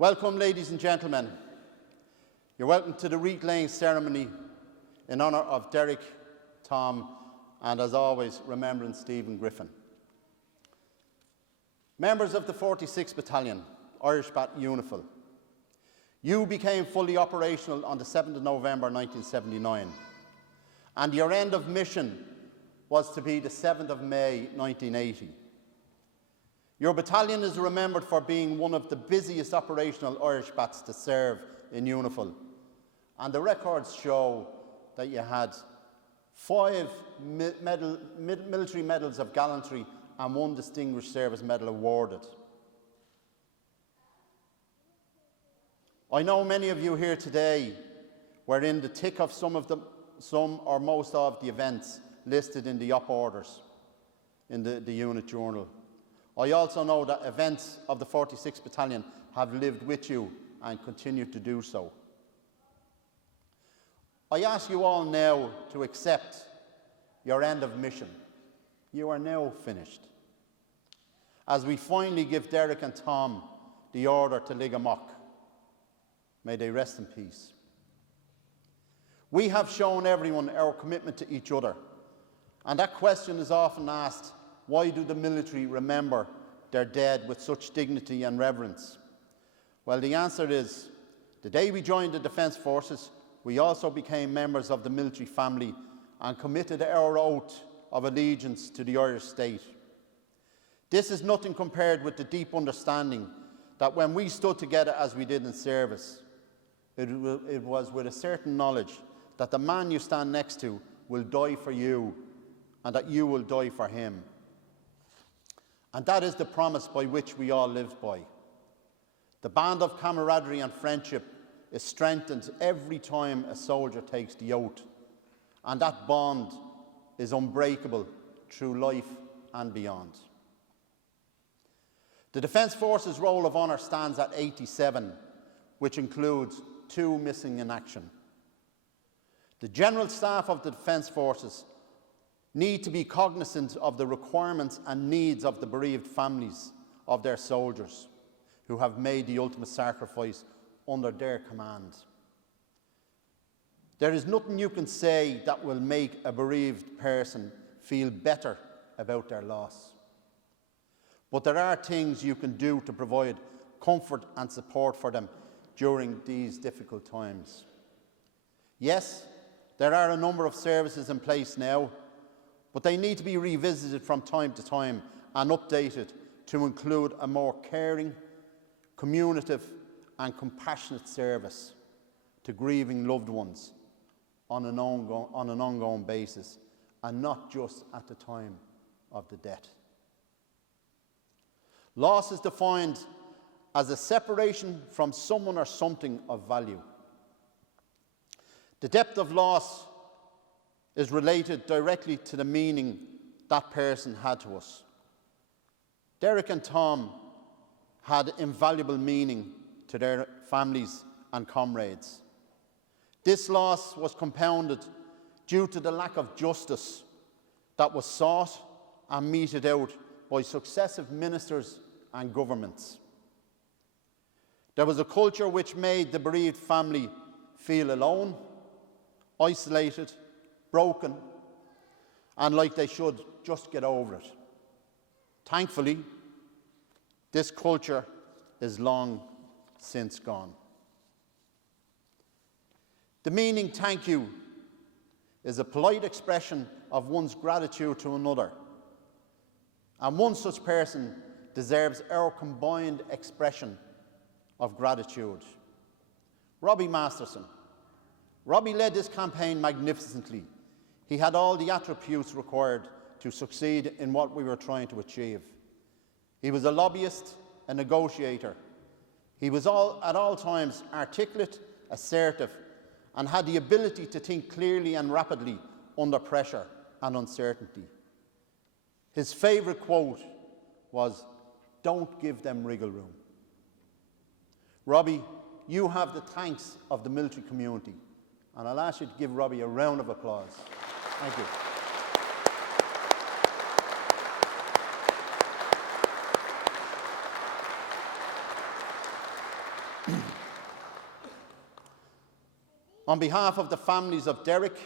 Welcome, ladies and gentlemen. You're welcome to the wreath-laying ceremony in honour of Derek, Tom, and as always, remembering Stephen Griffin. Members of the 46th Battalion, Irish Bat UNIFIL, you became fully operational on the 7th of November 1979, and your end of mission was to be the 7th of May 1980. Your battalion is remembered for being one of the busiest operational Irish bats to serve in UNIFIL, and the records show that you had 5 military medals of gallantry and 1 Distinguished Service Medal awarded. I know many of you here today were in the thick of some or most of the events listed in the op orders in the unit journal. I also know that events of the 46th Battalion have lived with you and continue to do so. I ask you all now to accept your end of mission. You are now finished. As we finally give Derek and Tom the order to lig amok, may they rest in peace. We have shown everyone our commitment to each other, and that question is often asked: why do the military remember their dead with such dignity and reverence? Well, the answer is, the day we joined the Defence Forces, we also became members of the military family and committed our oath of allegiance to the Irish state. This is nothing compared with the deep understanding that when we stood together as we did in service, it was with a certain knowledge that the man you stand next to will die for you and that you will die for him. And that is the promise by which we all live by. The band of camaraderie and friendship is strengthened every time a soldier takes the oath, and that bond is unbreakable through life and beyond. The Defence Forces Roll of Honour stands at 87, which includes 2 missing in action. The General Staff of the Defence Forces need to be cognizant of the requirements and needs of the bereaved families of their soldiers who have made the ultimate sacrifice under their command. There is nothing you can say that will make a bereaved person feel better about their loss. But there are things you can do to provide comfort and support for them during these difficult times. Yes, there are a number of services in place now, but they need to be revisited from time to time and updated to include a more caring, communicative and compassionate service to grieving loved ones on an ongoing basis, and not just at the time of the death. Loss is defined as a separation from someone or something of value. The depth of loss is related directly to the meaning that person had to us. Derek and Tom had invaluable meaning to their families and comrades. This loss was compounded due to the lack of justice that was sought and meted out by successive ministers and governments. There was a culture which made the bereaved family feel alone, isolated, broken, and like they should just get over it. Thankfully, this culture is long since gone. The meaning "thank you" is a polite expression of one's gratitude to another, and one such person deserves our combined expression of gratitude. Robbie Masterson. Robbie led this campaign magnificently. He had all the attributes required to succeed in what we were trying to achieve. He was a lobbyist, a negotiator. He was at all times articulate, assertive, and had the ability to think clearly and rapidly under pressure and uncertainty. His favourite quote was, "Don't give them wriggle room." Robbie, you have the thanks of the military community, and I'll ask you to give Robbie a round of applause. Thank you. On behalf of the families of Derek,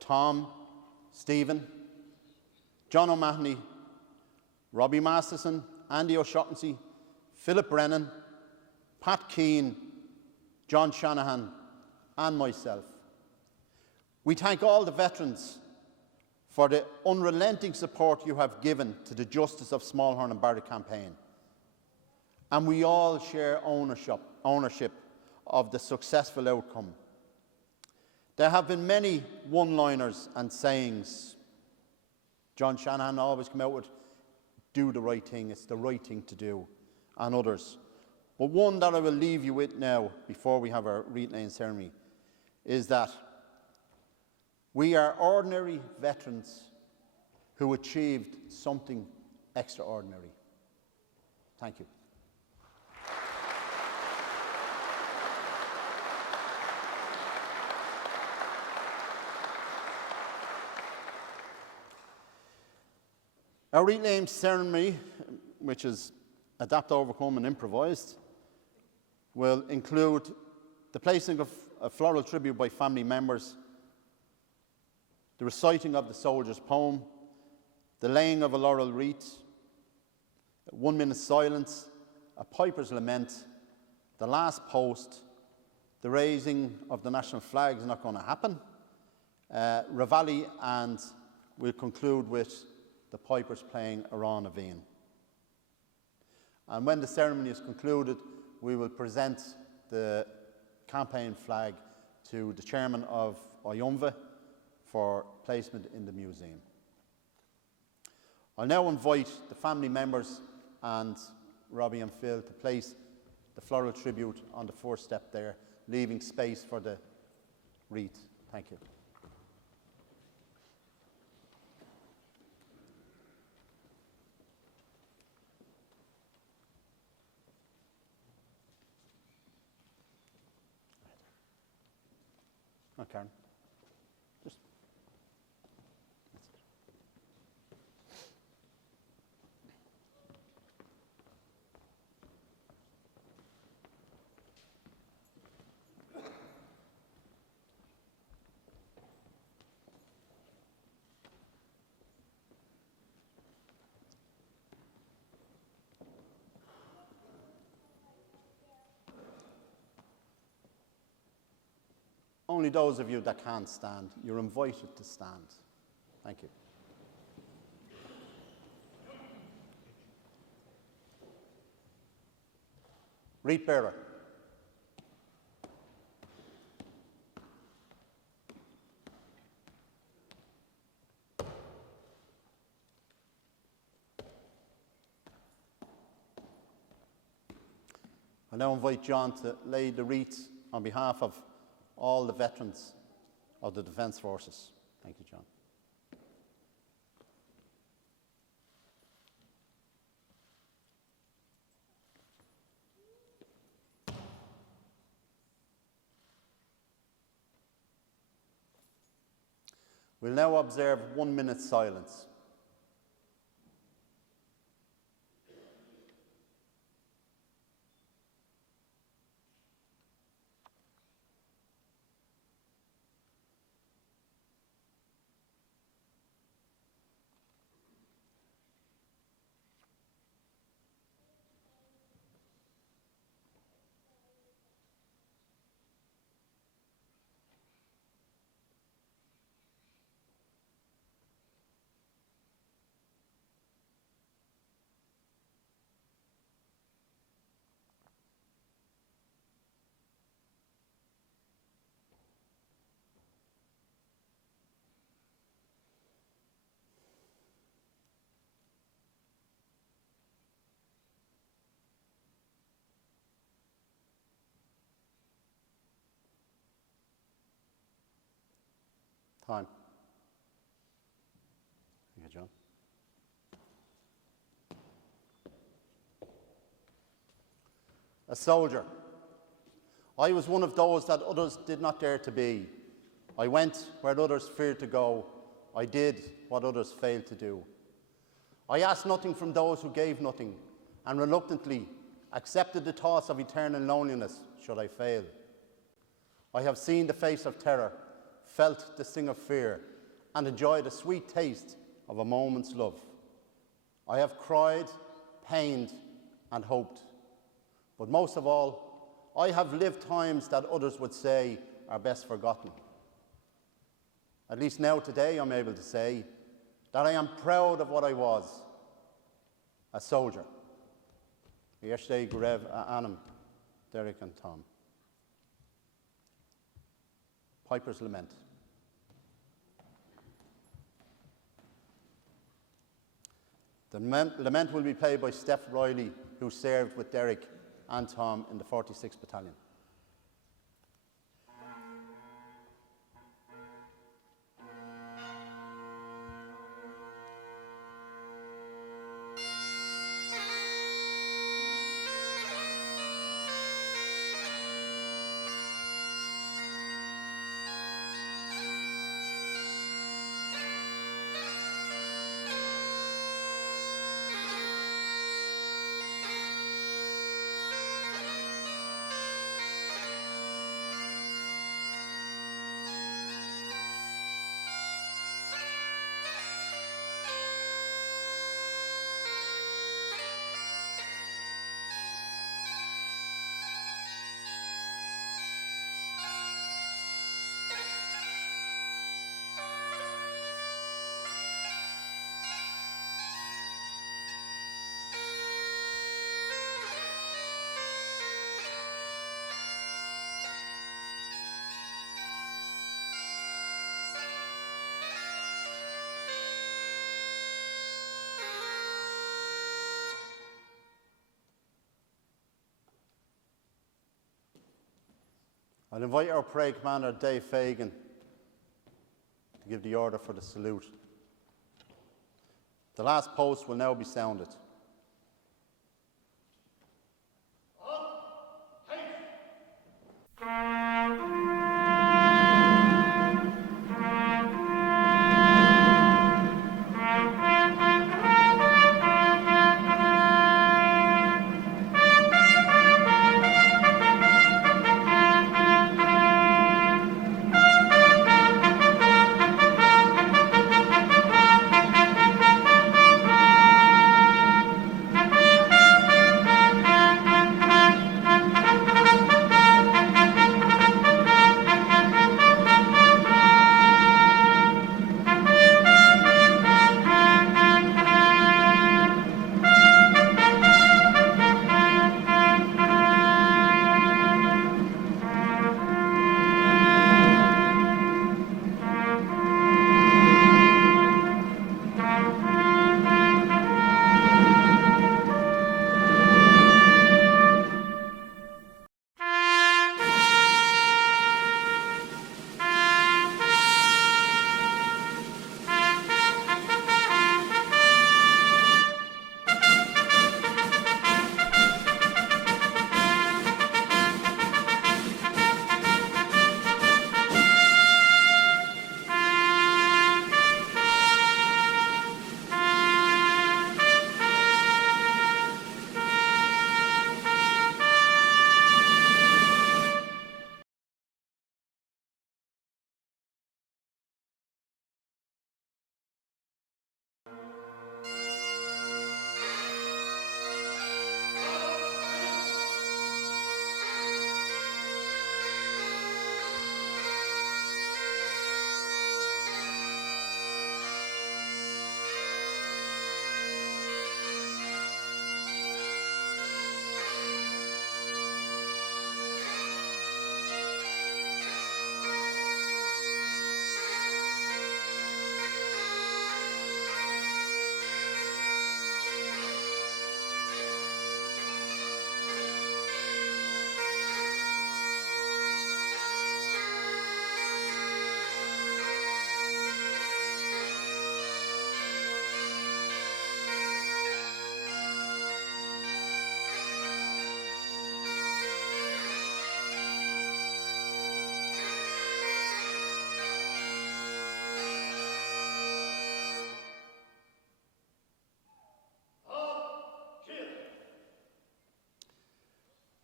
Tom, Stephen, John O'Mahony, Robbie Masterson, Andy O'Shaughnessy, Philip Brennan, Pat Keane, John Shanahan, and myself, we thank all the veterans for the unrelenting support you have given to the Justice of Smallhorne and Barrett campaign. And we all share ownership of the successful outcome. There have been many one-liners and sayings. John Shanahan always came out with, do the right thing, it's the right thing to do, and others. But one that I will leave you with now, before we have our wreath laying ceremony, is that we are ordinary veterans who achieved something extraordinary. Thank you. Our wreath laying ceremony, which is adapt, overcome and improvised, will include the placing of a floral tribute by family members, the reciting of the soldier's poem, the laying of a laurel wreath, 1 minute silence, a piper's lament, the last post, the raising of the national flag is not going to happen, Reveille, and we'll conclude with the pipers playing Aran Aveen. And when the ceremony is concluded, we will present the campaign flag to the chairman of Oyumva for placement in the museum. I'll now invite the family members and Robbie and Phil to place the floral tribute on the first step there, leaving space for the wreath. Thank you. Oh, Karen. Just. Only those of you that can't stand, you're invited to stand. Thank you. Wreath bearer. I now invite John to lay the wreath on behalf of all the veterans of the Defence Forces. Thank you, John. We'll now observe 1 minute silence. Time. Thank you, John. A soldier. I was one of those that others did not dare to be. I went where others feared to go. I did what others failed to do. I asked nothing from those who gave nothing, and reluctantly accepted the thoughts of eternal loneliness should I fail. I have seen the face of terror, felt the sting of fear, and enjoyed the sweet taste of a moment's love. I have cried, pained, and hoped. But most of all, I have lived times that others would say are best forgotten. At least now today I'm able to say that I am proud of what I was, a soldier. Yesterday, bereaved Anam, Derek and Tom. Piper's Lament. The lament will be played by Steph Riley, who served with Derek and Tom in the 46th Battalion. I'll invite our parade commander, Dave Fagan, to give the order for the salute. The last post will now be sounded.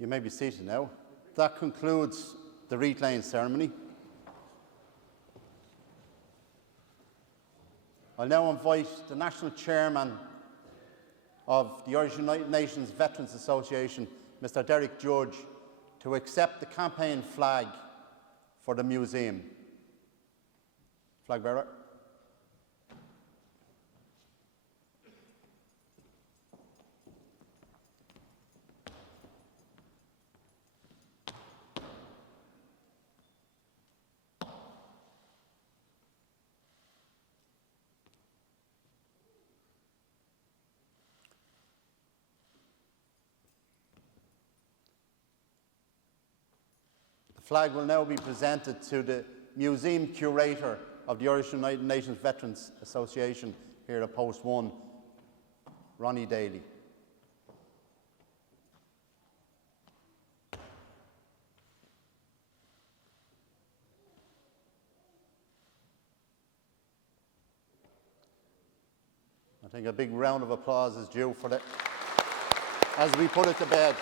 You may be seated now. That concludes the wreath laying ceremony. I'll now invite the National Chairman of the Irish United Nations Veterans Association, Mr. Derek Judge, to accept the campaign flag for the museum. Flag bearer. The flag will now be presented to the Museum Curator of the Irish United Nations Veterans Association here at Post 1, Ronnie Daly. I think a big round of applause is due for it as we put it to bed.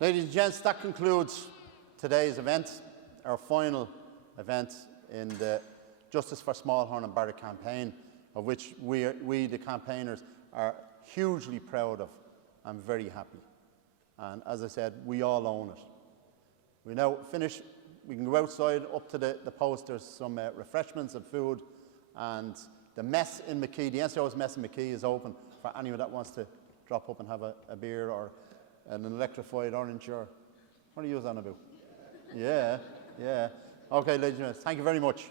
Ladies and gents, that concludes today's event, our final event in the Justice for Smallhorne and Barrett campaign, of which we the campaigners, are hugely proud of and very happy. And as I said, we all own it. We now finish, we can go outside up to the post, there's some refreshments and food, and the mess in McKee, the NCO's mess in McKee is open for anyone that wants to drop up and have a beer or an electrified orange, or what are you on about? Yeah. Okay, ladies and gentlemen, thank you very much.